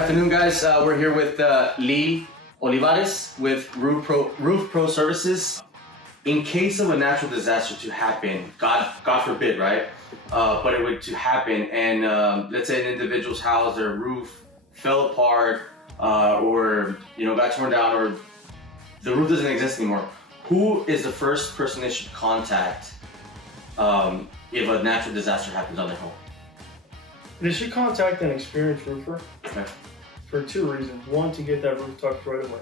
afternoon, guys. We're here with Lee Olivares with Roof Pro Services. In case of a natural disaster to happen, God forbid, right? But it would to happen, and let's say an individual's house, their roof fell apart, or got torn down, or the roof doesn't exist anymore. Who is the first person they should contact if a natural disaster happens on their home? They should contact an experienced roofer. Okay. For two reasons. One, to get that roof tucked right away.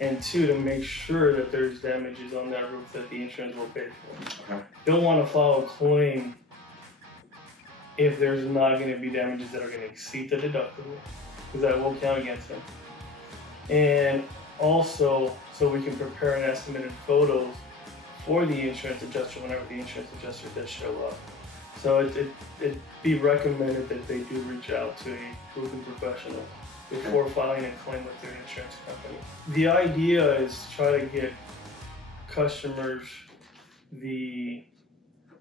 And two, to make sure that there's damages on that roof that the insurance will pay for. Okay. Don't want to file a claim if there's not going to be damages that are going to exceed the deductible, because that will count against them. And also, so we can prepare an estimated photos for the insurance adjuster whenever the insurance adjuster does show up. So it'd be recommended that they do reach out to a roofing professional before filing a claim with their insurance company. The idea is to try to get customers the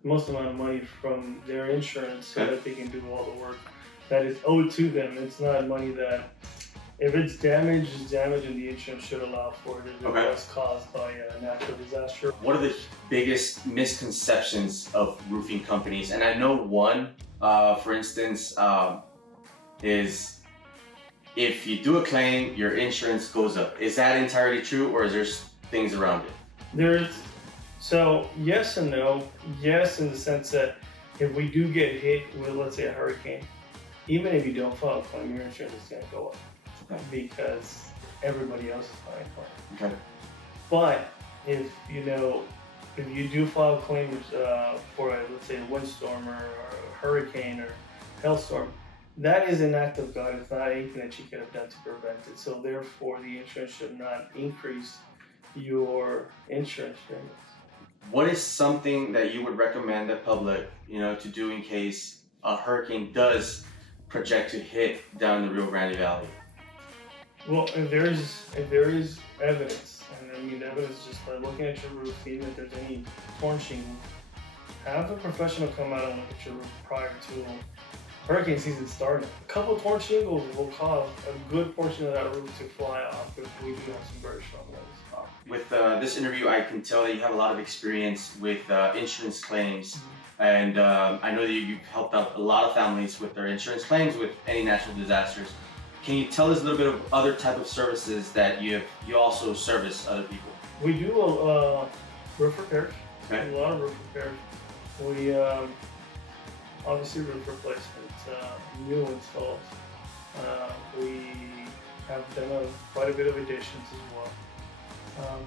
most amount of money from their insurance so that they can do all the work that is owed to them. It's not money that, if it's damage, it's damage, and the insurance should allow for it if it was caused by a natural disaster. What are the biggest misconceptions of roofing companies? And I know one, for instance, is if you do a claim, your insurance goes up. Is that entirely true, or is there things around it? So yes and no. Yes, in the sense that if we do get hit with, let's say, a hurricane, even if you don't file a claim, your insurance is going to go up. Because everybody else is filing a claim. Okay. But if you do file claims for let's say a windstorm or a hurricane or hailstorm, that is an act of God. It's not anything that you could have done to prevent it. So therefore, the insurance should not increase your insurance payments. What is something that you would recommend the public, to do in case a hurricane does project to hit down the Rio Grande Valley? Well, if there is evidence, and I mean evidence just by looking at your roof, even if there's any torn shingle, have a professional come out and look at your roof prior to hurricane season starting. A couple of torn shingles will cause a good portion of that roof to fly off if we do have some very strong winds. With this interview, I can tell that you have a lot of experience with insurance claims, and I know that you've helped out a lot of families with their insurance claims with any natural disasters. Can you tell us a little bit of other type of services that you also service other people? We do roof repairs. Okay. A lot of roof repairs. We obviously roof replacement, new installs. We have done quite a bit of additions as well.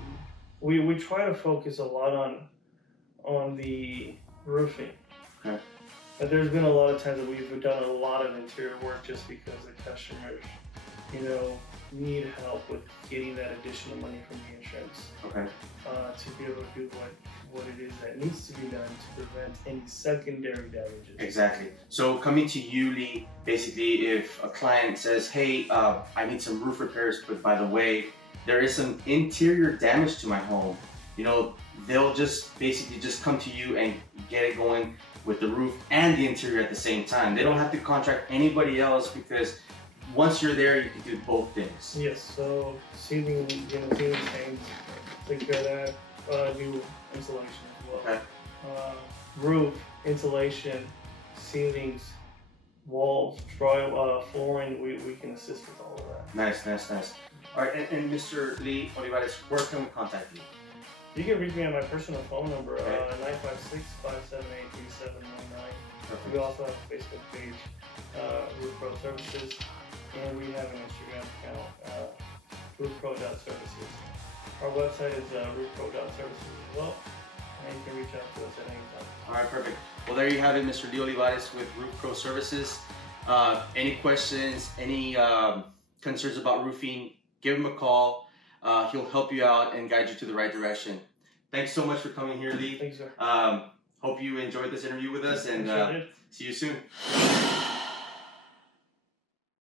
We try to focus a lot on the roofing. Okay. But there's been a lot of times that we've done a lot of interior work just because the customers, need help with getting that additional money from the insurance. Okay. To be able to do what it is that needs to be done to prevent any secondary damages. Exactly. So coming to you, Lee, basically if a client says, hey, I need some roof repairs, but by the way, there is some interior damage to my home, they'll just basically just come to you and get it going with the roof and the interior at the same time. They don't have to contract anybody else, because once you're there, you can do both things. Yes, so ceiling, ceiling stains, take care of that, new insulation as well. Okay. Roof, insulation, ceilings, walls, flooring, we can assist with all of that. Nice. All right, and Mr. Lee Olivares, where can we contact you? You can reach me on my personal phone number, 956-578-3719. Perfect. We also have a Facebook page, Roof Pro Services, and we have an Instagram account, roofpro.services. Our website is roofpro.services as well, and you can reach out to us at any time. All right, perfect. Well, there you have it, Mr. Lee Olivares with Roof Pro Services. Any questions, any concerns about roofing, give him a call. He'll help you out and guide you to the right direction. Thanks so much for coming here, Lee. Thanks, sir. Hope you enjoyed this interview with us, and see you soon.